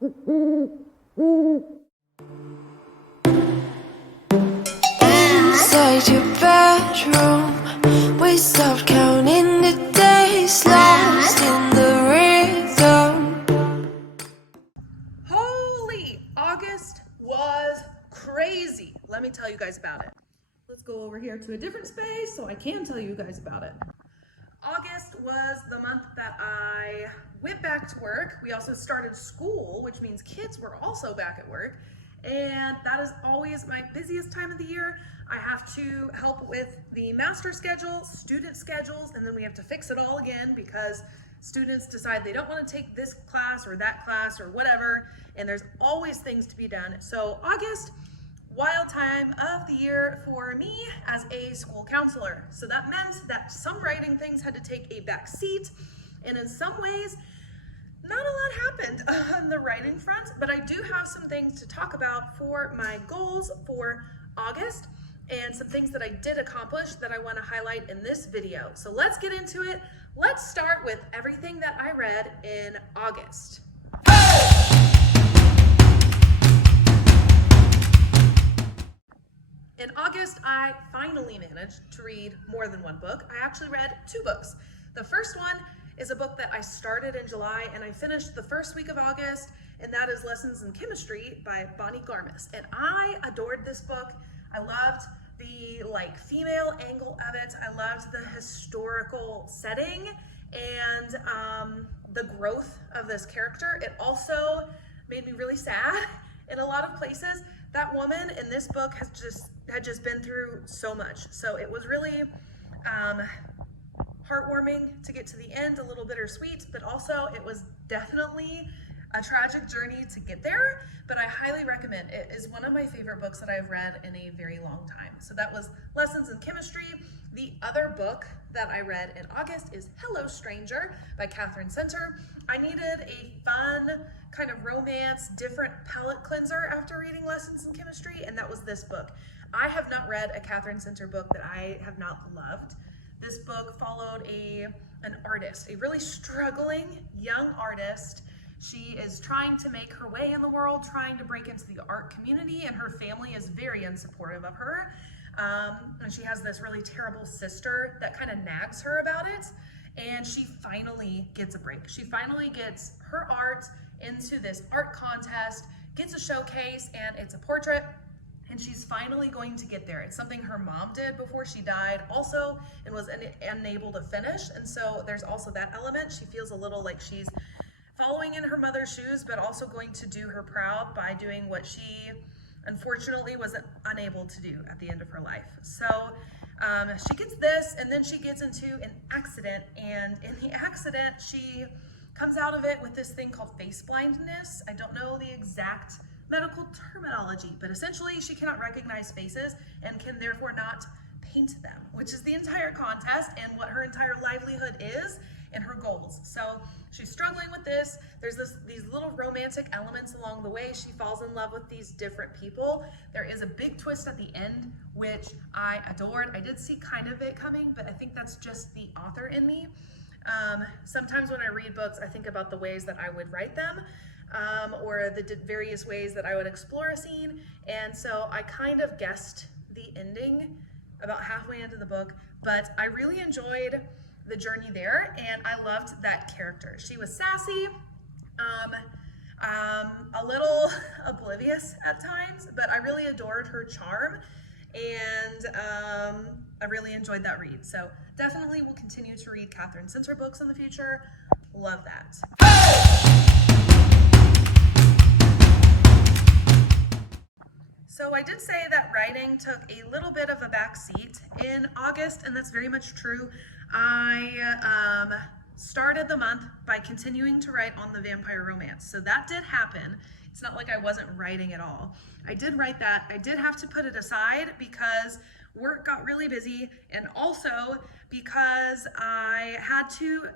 Inside your bedroom, we stopped counting the days, lost in the rhythm. Holy, August was crazy. Let me tell you guys about it. Let's go over here to a different space so I can tell you guys about it. August was the month that I went back to work. We also started school, which means kids were also back at work. And that is always my busiest time of the year. I have to help with the master schedule, student schedules, and then we have to fix it all again because students decide they don't want to take this class or that class or whatever, and there's always things to be done. So August, wild time of the year for me as a school counselor. So that meant that some writing things had to take a back seat, and in some ways, not a lot happened on the writing front, but I do have some things to talk about for my goals for August and some things that I did accomplish that I want to highlight in this video. So let's get into it. Let's start with everything that I read in August. In August, I finally managed to read more than one book. I actually read 2 books. The first one is a book that I started in July and I finished the first week of August, and that is Lessons in Chemistry by Bonnie Garmis. And I adored this book. I loved the female angle of it. I loved the historical setting and the growth of this character. It also made me really sad in a lot of places. That woman in this book had just been through so much. So it was really heartwarming to get to the end, a little bittersweet, but also it was definitely a tragic journey to get there, but I highly recommend it. It is one of my favorite books that I've read in a very long time. So that was Lessons in Chemistry. The other book that I read in August is Hello Stranger by Catherine Center. I needed a fun kind of romance, different palate cleanser after reading Lessons in Chemistry, and that was this book. I have not read a Catherine Center book that I have not loved. This book followed an artist, a really struggling young artist. She is trying to make her way in the world, trying to break into the art community, and her family is very unsupportive of her. And she has this really terrible sister that kind of nags her about it, and she finally gets a break. She finally gets her art into this art contest, gets a showcase, and it's a portrait, and she's finally going to get there. It's something her mom did before she died also and was unable to finish, and so there's also that element. She feels a little like she's following in her mother's shoes, but also going to do her proud by doing what she unfortunately was unable to do at the end of her life. So she gets this, and then she gets into an accident, and in the accident, she comes out of it with this thing called face blindness. I don't know the exact medical terminology, but essentially she cannot recognize faces and can therefore not paint them, which is the entire contest and what her entire livelihood is and her goals. So she's struggling with this. There's these little romantic elements along the way. She falls in love with these different people. There is a big twist at the end, which I adored. I did see kind of it coming, but I think that's just the author in me. Sometimes when I read books, I think about the ways that I would write them, or the various ways that I would explore a scene. And so I kind of guessed the ending about halfway into the book, but I really enjoyed the journey there, and I loved that character. She was sassy, a little oblivious at times, but I really adored her charm, and I really enjoyed that read. So definitely will continue to read Catherine Center books in the future. Love that. So I did say that writing took a little bit of a back seat in August, and that's very much true. I started the month by continuing to write on the vampire romance. So that did happen. It's not like I wasn't writing at all. I did write that. I did have to put it aside because work got really busy, and also because I had to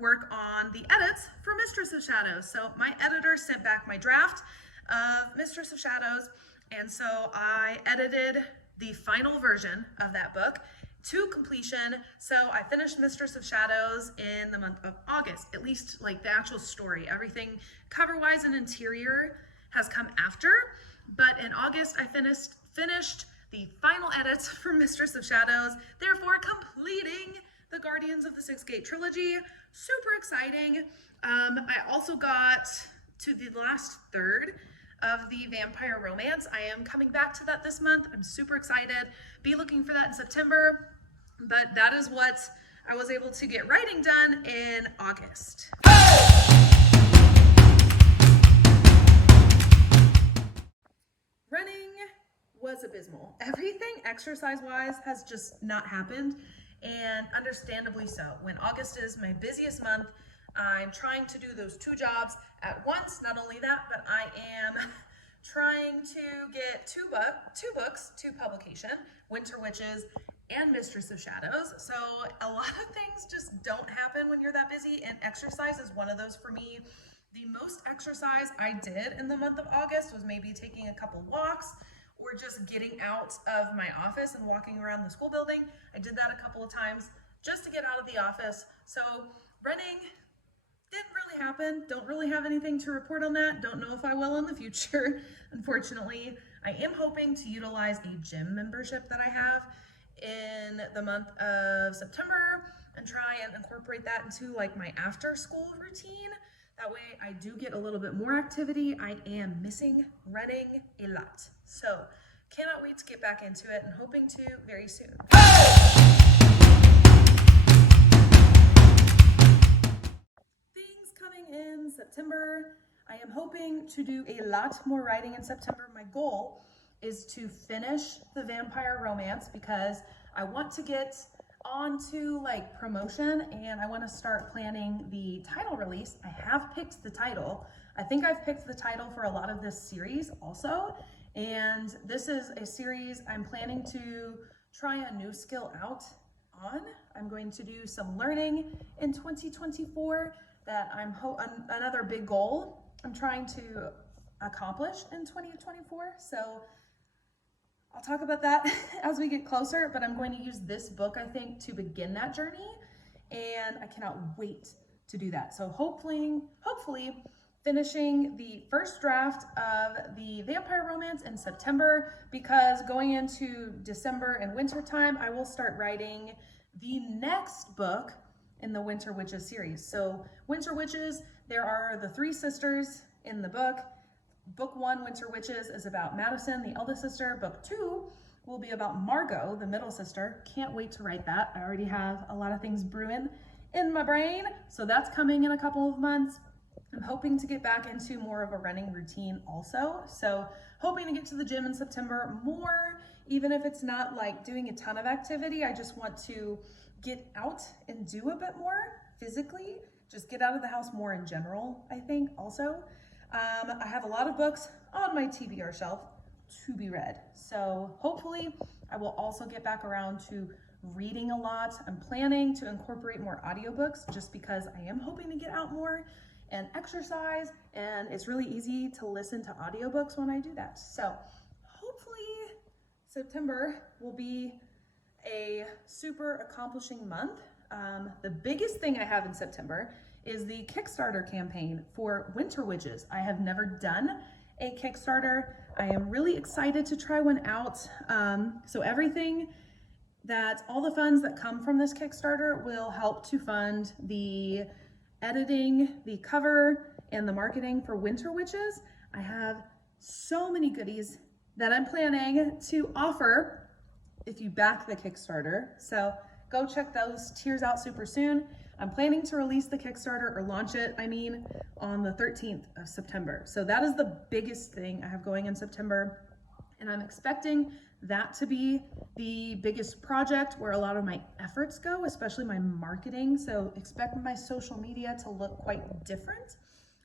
work on the edits for Mistress of Shadows. So my editor sent back my draft of Mistress of Shadows, and so I edited the final version of that book, to completion. So I finished Mistress of Shadows in the month of August, at least like the actual story. Everything cover-wise and interior has come after, but in August I finished the final edits for Mistress of Shadows, therefore completing the Guardians of the Sixth Gate trilogy. Super exciting. I also got to the last third of the vampire romance. I am coming back to that this month. I'm super excited. Be looking for that in September, but that is what I was able to get writing done in August. Running was abysmal. Everything exercise-wise has just not happened, and understandably so. When August is my busiest month, I'm trying to do those 2 jobs at once. Not only that, but I am trying to get two books to publication, Winter Witches and Mistress of Shadows. So a lot of things just don't happen when you're that busy, and exercise is one of those for me. The most exercise I did in the month of August was maybe taking a couple walks or just getting out of my office and walking around the school building. I did that a couple of times just to get out of the office. So running didn't really happen. Don't really have anything to report on that. Don't know if I will in the future, unfortunately. I am hoping to utilize a gym membership that I have in the month of September and try and incorporate that into like my after school routine. That way I do get a little bit more activity. I am missing running a lot. So cannot wait to get back into it and hoping to very soon. Things coming in September. I am hoping to do a lot more writing in September. My goal is to finish the vampire romance because I want to get onto like promotion and I want to start planning the title release. I have picked the title. I think I've picked the title for a lot of this series also, and this is a series I'm planning to try a new skill out on. I'm going to do some learning in 2024 that another big goal I'm trying to accomplish in 2024. So I'll talk about that as we get closer, but I'm going to use this book, I think, to begin that journey, and I cannot wait to do that. So hopefully finishing the first draft of the vampire romance in September, because going into December and winter time, I will start writing the next book in the Winter Witches series. So Winter Witches, there are the 3 sisters in the book. Book 1, Winter Witches, is about Madison, the eldest sister. Book 2 will be about Margot, the middle sister. Can't wait to write that. I already have a lot of things brewing in my brain, so that's coming in a couple of months. I'm hoping to get back into more of a running routine also. So hoping to get to the gym in September more, even if it's not like doing a ton of activity. I just want to get out and do a bit more physically, just get out of the house more in general, I think also. I have a lot of books on my TBR shelf to be read. So hopefully I will also get back around to reading a lot. I'm planning to incorporate more audiobooks just because I am hoping to get out more and exercise, and it's really easy to listen to audiobooks when I do that. So hopefully September will be a super accomplishing month. The biggest thing I have in September is the Kickstarter campaign for Winter Witches. I have never done a Kickstarter. I am really excited to try one out. So all the funds that come from this Kickstarter will help to fund the editing, the cover, and the marketing for Winter Witches. I have so many goodies that I'm planning to offer if you back the Kickstarter. So go check those tiers out super soon. I'm planning to release the Kickstarter, or launch it, on the 13th of September. So that is the biggest thing I have going in September. And I'm expecting that to be the biggest project where a lot of my efforts go, especially my marketing. So expect my social media to look quite different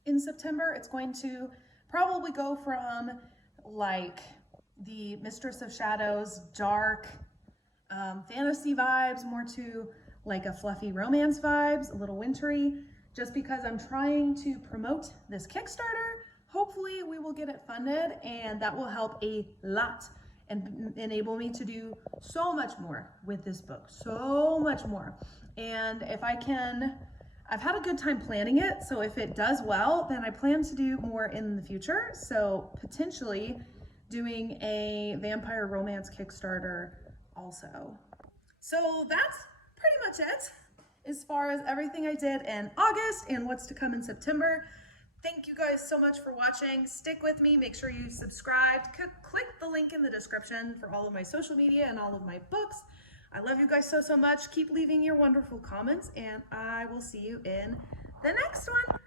in September. It's going to probably go from like the Mistress of Shadows, dark fantasy vibes, more to like a fluffy romance vibes, a little wintry, just because I'm trying to promote this Kickstarter. Hopefully we will get it funded, and that will help a lot and enable me to do so much more with this book, so much more. And if I can, I've had a good time planning it, so if it does well, then I plan to do more in the future. So potentially doing a vampire romance Kickstarter also. So that's pretty much it as far as everything I did in August and what's to come in September. Thank you guys so much for watching. Stick with me. Make sure you subscribe. Click the link in the description for all of my social media and all of my books. I love you guys so much. Keep leaving your wonderful comments, and I will see you in the next one.